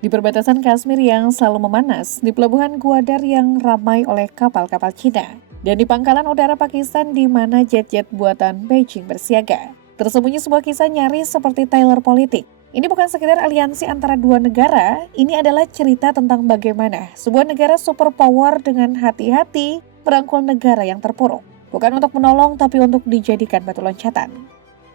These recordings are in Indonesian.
Di perbatasan Kashmir yang selalu memanas, di pelabuhan Gwadar yang ramai oleh kapal-kapal Cina, dan di pangkalan udara Pakistan di mana jet-jet buatan Beijing bersiaga. Tersembunyi sebuah kisah nyaris seperti trailer politik. Ini bukan sekedar aliansi antara dua negara, ini adalah cerita tentang bagaimana sebuah negara superpower dengan hati-hati merangkul negara yang terpuruk. Bukan untuk menolong, tapi untuk dijadikan batu loncatan.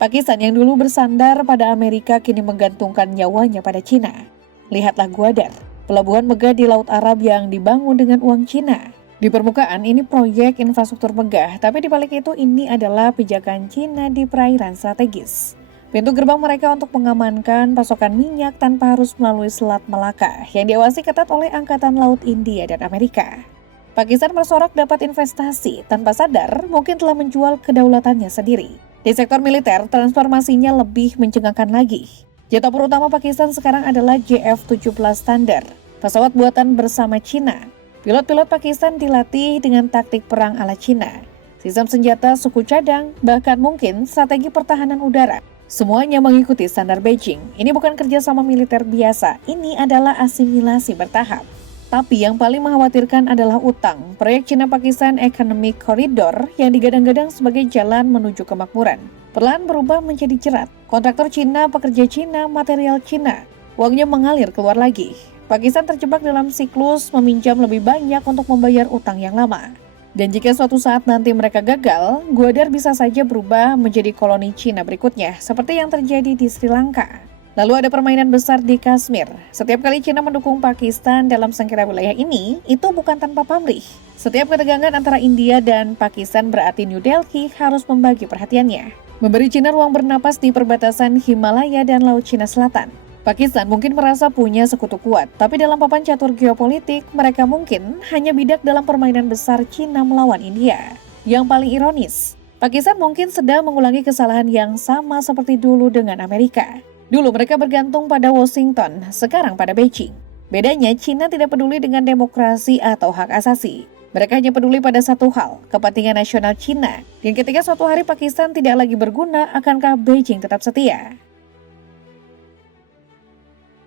Pakistan yang dulu bersandar pada Amerika kini menggantungkan nyawanya pada Cina. Lihatlah Gwadar, pelabuhan megah di Laut Arab yang dibangun dengan uang Cina. Di permukaan ini proyek infrastruktur megah, tapi di balik itu ini adalah pijakan Cina di perairan strategis. Pintu gerbang mereka untuk mengamankan pasokan minyak tanpa harus melalui Selat Malaka yang diawasi ketat oleh Angkatan Laut India dan Amerika. Pakistan bersorak dapat investasi, tanpa sadar mungkin telah menjual kedaulatannya sendiri. Di sektor militer, transformasinya lebih mencengangkan lagi. Jet tempur utama Pakistan sekarang adalah JF-17 Thunder, pesawat buatan bersama Cina. Pilot-pilot Pakistan dilatih dengan taktik perang ala Cina, sistem senjata suku cadang, bahkan mungkin strategi pertahanan udara. Semuanya mengikuti standar Beijing. Ini bukan kerjasama militer biasa, ini adalah asimilasi bertahap. Tapi yang paling mengkhawatirkan adalah utang. Proyek Cina-Pakistan Economic Corridor yang digadang-gadang sebagai jalan menuju kemakmuran perlahan berubah menjadi jerat. Kontraktor Cina, pekerja Cina, material Cina. Uangnya mengalir keluar lagi. Pakistan terjebak dalam siklus meminjam lebih banyak untuk membayar utang yang lama. Dan jika suatu saat nanti mereka gagal, Gwadar bisa saja berubah menjadi koloni Cina berikutnya, seperti yang terjadi di Sri Lanka. Lalu ada permainan besar di Kashmir. Setiap kali Cina mendukung Pakistan dalam sengketa wilayah ini, itu bukan tanpa pamrih. Setiap ketegangan antara India dan Pakistan berarti New Delhi harus membagi perhatiannya. Memberi Cina ruang bernapas di perbatasan Himalaya dan Laut Cina Selatan. Pakistan mungkin merasa punya sekutu kuat, tapi dalam papan catur geopolitik, mereka mungkin hanya bidak dalam permainan besar Cina melawan India. Yang paling ironis, Pakistan mungkin sedang mengulangi kesalahan yang sama seperti dulu dengan Amerika. Dulu mereka bergantung pada Washington, sekarang pada Beijing. Bedanya, Cina tidak peduli dengan demokrasi atau hak asasi. Mereka hanya peduli pada satu hal, kepentingan nasional Cina. Dan ketika suatu hari Pakistan tidak lagi berguna, akankah Beijing tetap setia?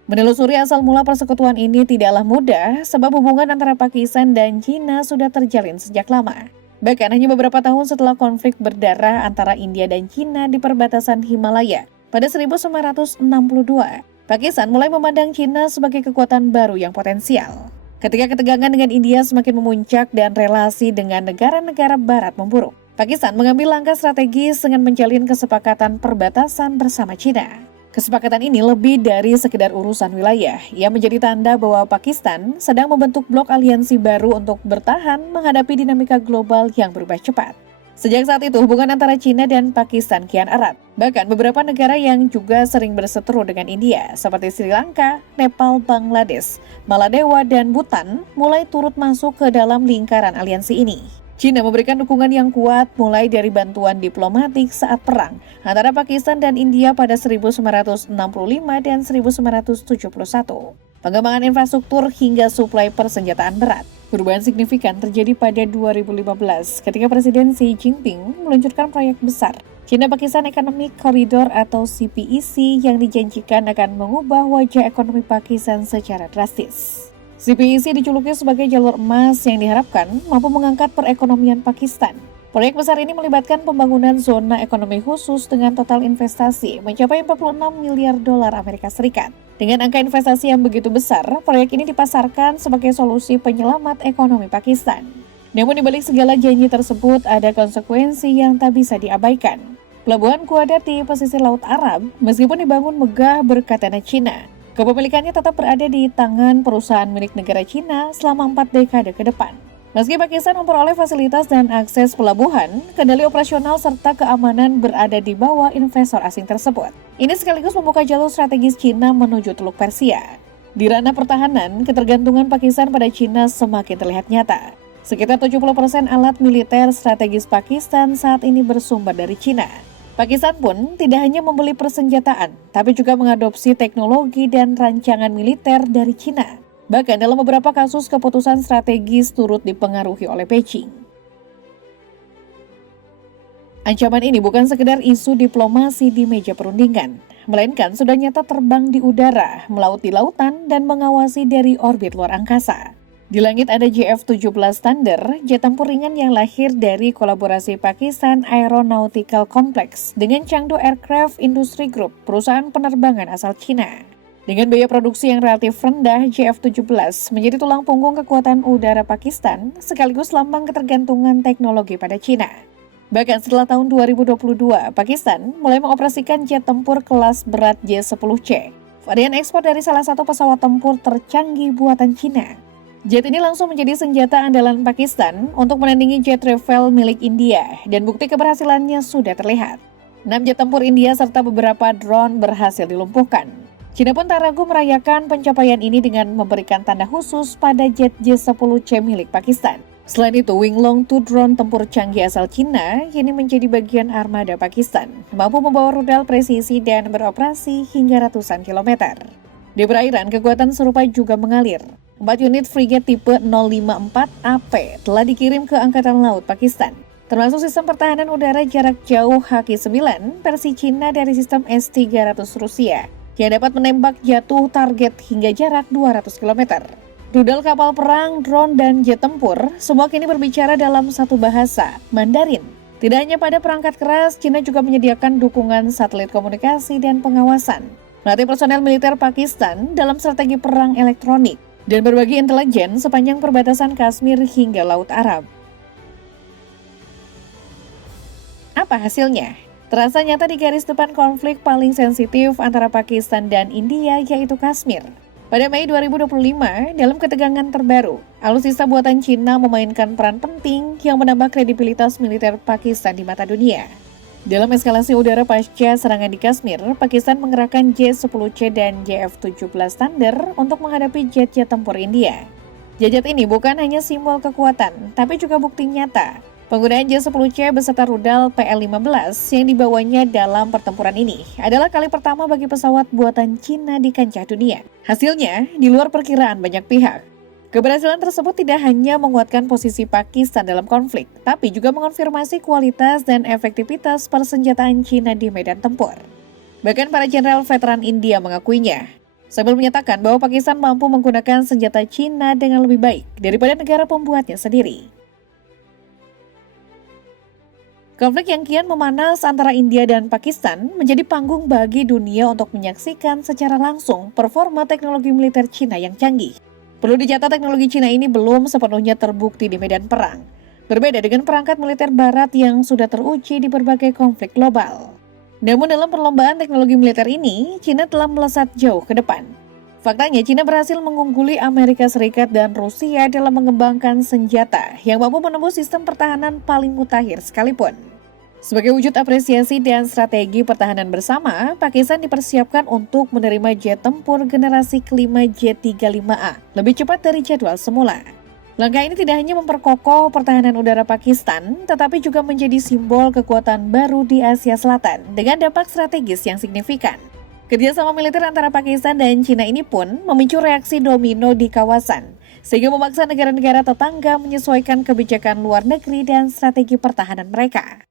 Menelusuri asal mula persekutuan ini tidaklah mudah, sebab hubungan antara Pakistan dan Cina sudah terjalin sejak lama. Bahkan hanya beberapa tahun setelah konflik berdarah antara India dan Cina di perbatasan Himalaya pada 1962, Pakistan mulai memandang Cina sebagai kekuatan baru yang potensial. Ketika ketegangan dengan India semakin memuncak dan relasi dengan negara-negara barat memburuk, Pakistan mengambil langkah strategis dengan menjalin kesepakatan perbatasan bersama Cina. Kesepakatan ini lebih dari sekedar urusan wilayah. Ia menjadi tanda bahwa Pakistan sedang membentuk blok aliansi baru untuk bertahan menghadapi dinamika global yang berubah cepat. Sejak saat itu, hubungan antara Cina dan Pakistan kian erat. Bahkan beberapa negara yang juga sering berseteru dengan India, seperti Sri Lanka, Nepal, Bangladesh, Maladewa, dan Bhutan, mulai turut masuk ke dalam lingkaran aliansi ini. Cina memberikan dukungan yang kuat mulai dari bantuan diplomatik saat perang antara Pakistan dan India pada 1965 dan 1971. Pengembangan infrastruktur hingga suplai persenjataan berat. Perubahan signifikan terjadi pada 2015 ketika Presiden Xi Jinping meluncurkan proyek besar Cina-Pakistan Economic Corridor atau CPEC yang dijanjikan akan mengubah wajah ekonomi Pakistan secara drastis. CPEC dijuluki sebagai jalur emas yang diharapkan mampu mengangkat perekonomian Pakistan. Proyek besar ini melibatkan pembangunan zona ekonomi khusus dengan total investasi mencapai 46 miliar dolar Amerika Serikat. Dengan angka investasi yang begitu besar, proyek ini dipasarkan sebagai solusi penyelamat ekonomi Pakistan. Namun di balik segala janji tersebut, ada konsekuensi yang tak bisa diabaikan. Pelabuhan Gwadar di pesisir Laut Arab, meskipun dibangun megah berkat dana Cina, kepemilikannya tetap berada di tangan perusahaan milik negara Cina selama 4 dekade ke depan. Meski Pakistan memperoleh fasilitas dan akses pelabuhan, kendali operasional serta keamanan berada di bawah investor asing tersebut. Ini sekaligus membuka jalur strategis Cina menuju Teluk Persia. Di ranah pertahanan, ketergantungan Pakistan pada Cina semakin terlihat nyata. Sekitar 70% alat militer strategis Pakistan saat ini bersumber dari Cina. Pakistan pun tidak hanya membeli persenjataan, tapi juga mengadopsi teknologi dan rancangan militer dari Cina. Bahkan dalam beberapa kasus keputusan strategis turut dipengaruhi oleh Beijing. Ancaman ini bukan sekedar isu diplomasi di meja perundingan, melainkan sudah nyata terbang di udara, melaut di lautan, dan mengawasi dari orbit luar angkasa. Di langit ada JF-17 Thunder, jet tempur ringan yang lahir dari kolaborasi Pakistan Aeronautical Complex dengan Changdo Aircraft Industry Group, perusahaan penerbangan asal Cina. Dengan biaya produksi yang relatif rendah, JF-17 menjadi tulang punggung kekuatan udara Pakistan, sekaligus lambang ketergantungan teknologi pada Cina. Bahkan setelah tahun 2022, Pakistan mulai mengoperasikan jet tempur kelas berat J-10C, varian ekspor dari salah satu pesawat tempur tercanggih buatan Cina. Jet ini langsung menjadi senjata andalan Pakistan untuk menandingi jet Rafale milik India, dan bukti keberhasilannya sudah terlihat. 6 jet tempur India serta beberapa drone berhasil dilumpuhkan. Cina pun tak ragu merayakan pencapaian ini dengan memberikan tanda khusus pada jet J-10C milik Pakistan. Selain itu, Wing Long 2 drone tempur canggih asal Cina kini menjadi bagian armada Pakistan, mampu membawa rudal presisi dan beroperasi hingga ratusan kilometer. Di perairan, kekuatan serupa juga mengalir. 4 unit frigate tipe 054 AP telah dikirim ke Angkatan Laut Pakistan, termasuk sistem pertahanan udara jarak jauh HK-9 versi Cina dari sistem S-300 Rusia, yang dapat menembak jatuh target hingga jarak 200 km. Rudal kapal perang, drone, dan jet tempur semua kini berbicara dalam satu bahasa, Mandarin. Tidak hanya pada perangkat keras, Cina juga menyediakan dukungan satelit komunikasi dan pengawasan, melatih personel militer Pakistan dalam strategi perang elektronik, dan berbagi intelijen sepanjang perbatasan Kashmir hingga Laut Arab. Apa hasilnya? Terasa nyata di garis depan konflik paling sensitif antara Pakistan dan India, yaitu Kashmir. Pada Mei 2025, dalam ketegangan terbaru, alutsista buatan Cina memainkan peran penting yang menambah kredibilitas militer Pakistan di mata dunia. Dalam eskalasi udara pasca serangan di Kashmir, Pakistan mengerahkan J-10C dan JF-17 Thunder untuk menghadapi jet-jet tempur India. Jet-jet ini bukan hanya simbol kekuatan, tapi juga bukti nyata. Penggunaan J-10C beserta rudal PL-15 yang dibawanya dalam pertempuran ini adalah kali pertama bagi pesawat buatan Cina di kancah dunia. Hasilnya, di luar perkiraan banyak pihak. Keberhasilan tersebut tidak hanya menguatkan posisi Pakistan dalam konflik, tapi juga mengonfirmasi kualitas dan efektivitas persenjataan Cina di medan tempur. Bahkan para jenderal veteran India mengakuinya, sambil menyatakan bahwa Pakistan mampu menggunakan senjata Cina dengan lebih baik daripada negara pembuatnya sendiri. Konflik yang kian memanas antara India dan Pakistan menjadi panggung bagi dunia untuk menyaksikan secara langsung performa teknologi militer Cina yang canggih. Perlu dicatat, teknologi Cina ini belum sepenuhnya terbukti di medan perang. Berbeda dengan perangkat militer barat yang sudah teruji di berbagai konflik global. Namun dalam perlombaan teknologi militer ini, Cina telah melesat jauh ke depan. Faktanya, Cina berhasil mengungguli Amerika Serikat dan Rusia dalam mengembangkan senjata yang mampu menembus sistem pertahanan paling mutakhir sekalipun. Sebagai wujud apresiasi dan strategi pertahanan bersama, Pakistan dipersiapkan untuk menerima jet tempur generasi kelima J-35A lebih cepat dari jadwal semula. Langkah ini tidak hanya memperkokoh pertahanan udara Pakistan, tetapi juga menjadi simbol kekuatan baru di Asia Selatan dengan dampak strategis yang signifikan. Kerjasama militer antara Pakistan dan Cina ini pun memicu reaksi domino di kawasan, sehingga memaksa negara-negara tetangga menyesuaikan kebijakan luar negeri dan strategi pertahanan mereka.